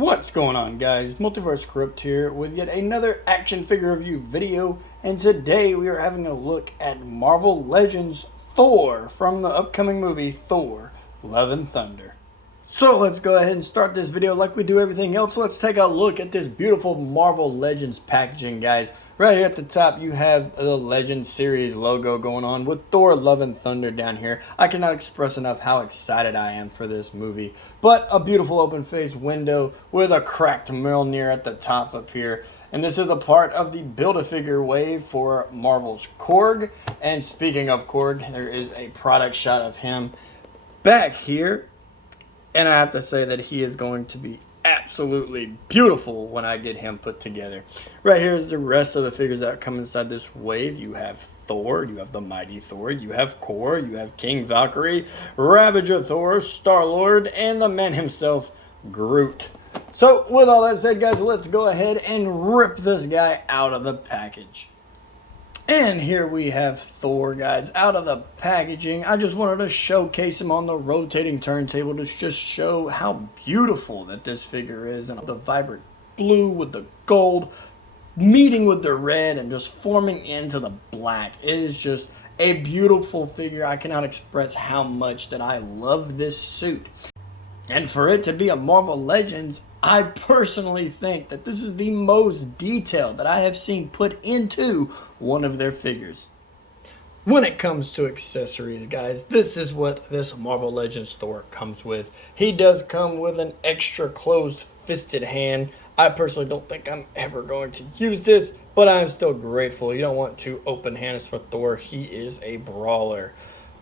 What's going on, guys? Multiverse Corrupt here with yet another action figure review video, and today we are having a look at Marvel Legends Thor from the upcoming movie Thor: Love and Thunder. So let's go ahead and start this video like we do everything else. Let's take a look at this beautiful Marvel Legends packaging, guys. Right here at the top, you have the Legends series logo going on with Thor: Love and Thunder down here. I cannot express enough how excited I am for this movie. But a beautiful open face window with a cracked Mjolnir at the top up here. And this is a part of the Build-A-Figure wave for Marvel's Korg. And speaking of Korg, there is a product shot of him back here. And I have to say that he is going to be absolutely beautiful when I get him put together. Right here is the rest of the figures that come inside this wave. You have Thor, you have the Mighty Thor, you have Korg, you have King Valkyrie, Ravager Thor, Star-Lord, and the man himself, Groot. So with all that said, guys, let's go ahead and rip this guy out of the package. And here we have Thor, guys, out of the packaging. I just wanted to showcase him on the rotating turntable to just show how beautiful that this figure is. And the vibrant blue with the gold meeting with the red and just forming into the black. It is just a beautiful figure. I cannot express how much that I love this suit. And for it to be a Marvel Legends, I personally think that this is the most detail that I have seen put into one of their figures. When it comes to accessories, guys, this is what this Marvel Legends Thor comes with. He does come with an extra closed-fisted hand. I personally don't think I'm ever going to use this, but I'm still grateful. You don't want two open hands for Thor. He is a brawler.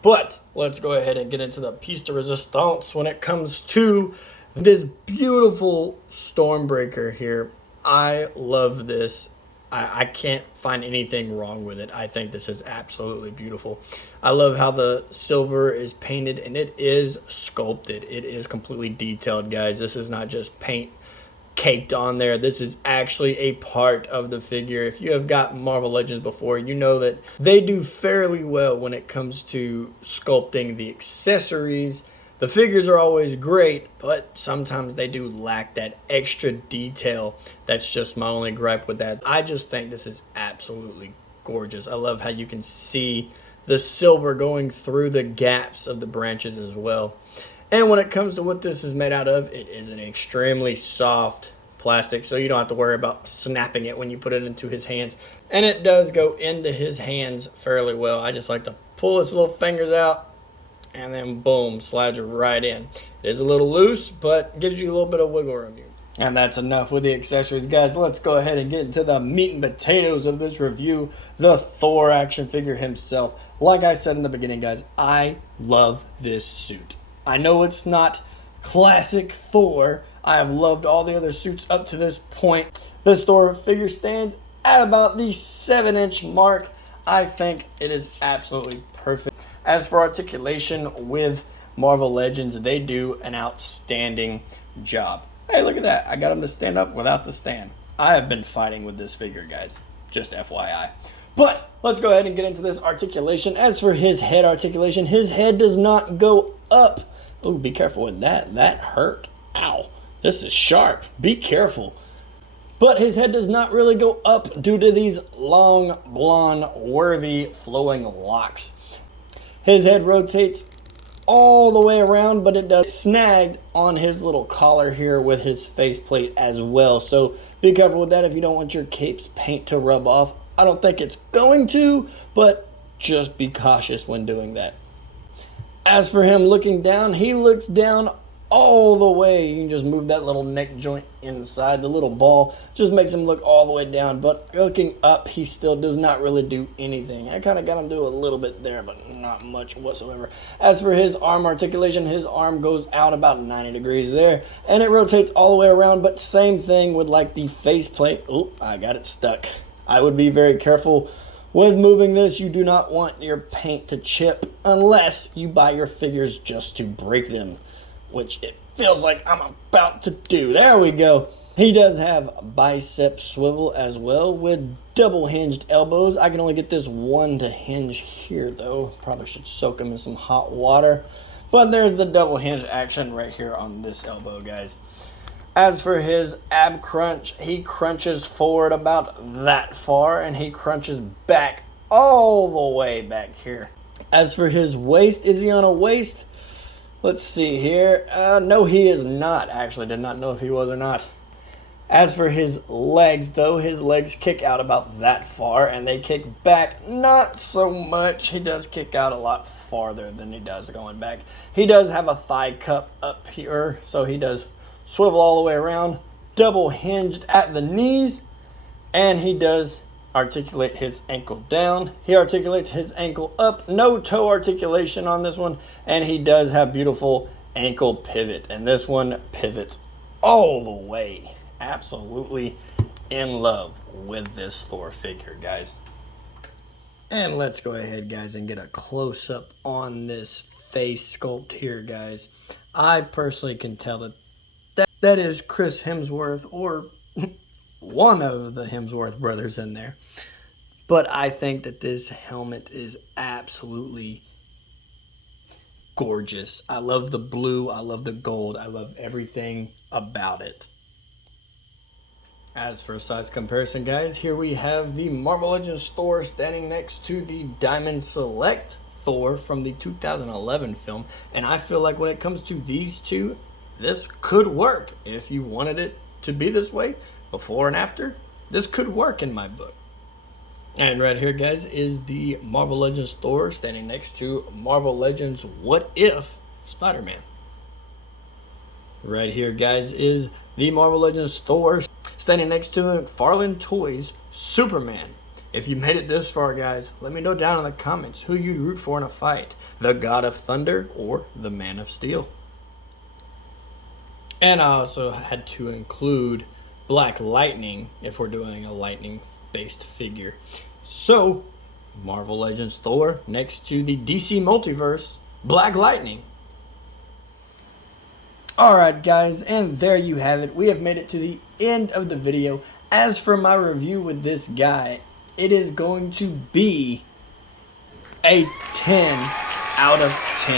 But let's go ahead and get into the piece de resistance when it comes to this beautiful Stormbreaker here. I love this. I can't find anything wrong with it. I think this is absolutely beautiful. I love how the silver is painted, and it is sculpted. It is completely detailed, guys. This is not just paint caked on there. This is actually a part of the figure. If you have got Marvel Legends before, you know that they do fairly well when it comes to sculpting the accessories. The figures are always great, but sometimes they do lack that extra detail. That's just my only gripe with that. I just think this is absolutely gorgeous. I love how you can see the silver going through the gaps of the branches as well. And when it comes to what this is made out of, it is an extremely soft plastic, so you don't have to worry about snapping it when you put it into his hands. And it does go into his hands fairly well. I just like to pull his little fingers out, and then boom, slides right in. It is a little loose, but gives you a little bit of wiggle room here. And that's enough with the accessories, guys. Let's go ahead and get into the meat and potatoes of this review, the Thor action figure himself. Like I said in the beginning, guys, I love this suit. I know it's not classic Thor. I have loved all the other suits up to this point. This Thor figure stands at about the 7-inch mark. I think it is absolutely perfect. As for articulation with Marvel Legends, they do an outstanding job. Hey, look at that. I got him to stand up without the stand. I have been fighting with this figure, guys. Just FYI. But let's go ahead and get into this articulation. As for his head articulation, his head does not go up. Oh, be careful with that. That hurt. Ow. This is sharp. Be careful. But his head does not really go up due to these long, blonde, worthy, flowing locks. His head rotates all the way around, but it does snag on his little collar here with his faceplate as well. So be careful with that if you don't want your cape's paint to rub off. I don't think it's going to, but just be cautious when doing that. As for him looking down, he looks down all the way. You can just move that little neck joint inside. The little ball just makes him look all the way down. But looking up, he still does not really do anything. I kind of got him to do a little bit there, but not much whatsoever. As for his arm articulation, his arm goes out about 90 degrees there. And it rotates all the way around, but same thing with like the faceplate. Oh, I got it stuck. I would be very careful with moving this. You do not want your paint to chip unless you buy your figures just to break them, which it feels like I'm about to do. There we go. He does have bicep swivel as well with double hinged elbows. I can only get this one to hinge here though. Probably should soak him in some hot water. But there's the double hinge action right here on this elbow, guys. As for his ab crunch, he crunches forward about that far and he crunches back all the way back here. As for his waist, is he on a waist? Let's see here. No, he is not. Actually, did not know if he was or not. As for his legs, though, his legs kick out about that far, and they kick back not so much. He does kick out a lot farther than he does going back. He does have a thigh cup up here, so he does swivel all the way around, double hinged at the knees, and he does articulate his ankle down. He articulates his ankle up, no toe articulation on this one, and he does have beautiful ankle pivot, and this one pivots all the way. Absolutely in love with this Thor figure, guys. And let's go ahead, guys, and get a close-up on this face sculpt here, guys. I personally can tell that is Chris Hemsworth, or one of the Hemsworth brothers in there. But I think that this helmet is absolutely gorgeous. I love the blue. I love the gold. I love everything about it. As for size comparison, guys, here we have the Marvel Legends Thor standing next to the Diamond Select Thor from the 2011 film. And I feel like when it comes to these two, this could work. If you wanted it to be this way, before and after, this could work in my book. And right here, guys, is the Marvel Legends Thor standing next to Marvel Legends What If Spider-Man. Right here, guys, is the Marvel Legends Thor standing next to McFarlane Toys Superman. If you made it this far, guys, let me know down in the comments who you'd root for in a fight, the God of Thunder or the Man of Steel. And I also had to include Black Lightning if we're doing a lightning-based figure. So, Marvel Legends Thor next to the DC Multiverse Black Lightning. Alright, guys, and there you have it. We have made it to the end of the video. As for my review with this guy, it is going to be a 10 out of 10.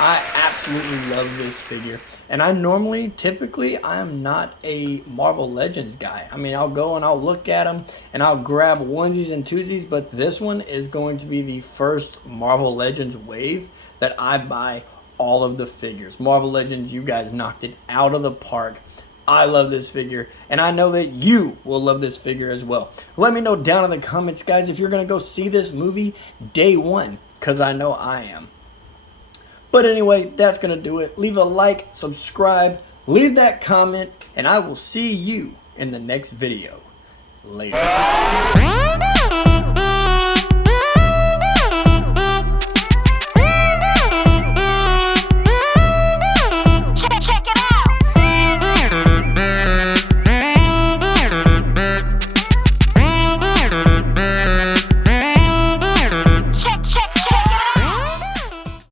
I absolutely love this figure. And typically, I am not a Marvel Legends guy. I mean, I'll go and I'll look at them and I'll grab onesies and twosies, but this one is going to be the first Marvel Legends wave that I buy all of the figures. Marvel Legends, you guys knocked it out of the park. I love this figure, and I know that you will love this figure as well. Let me know down in the comments, guys, if you're going to go see this movie day one, because I know I am. But anyway, that's going to do it. Leave a like, subscribe, leave that comment, and I will see you in the next video. Later.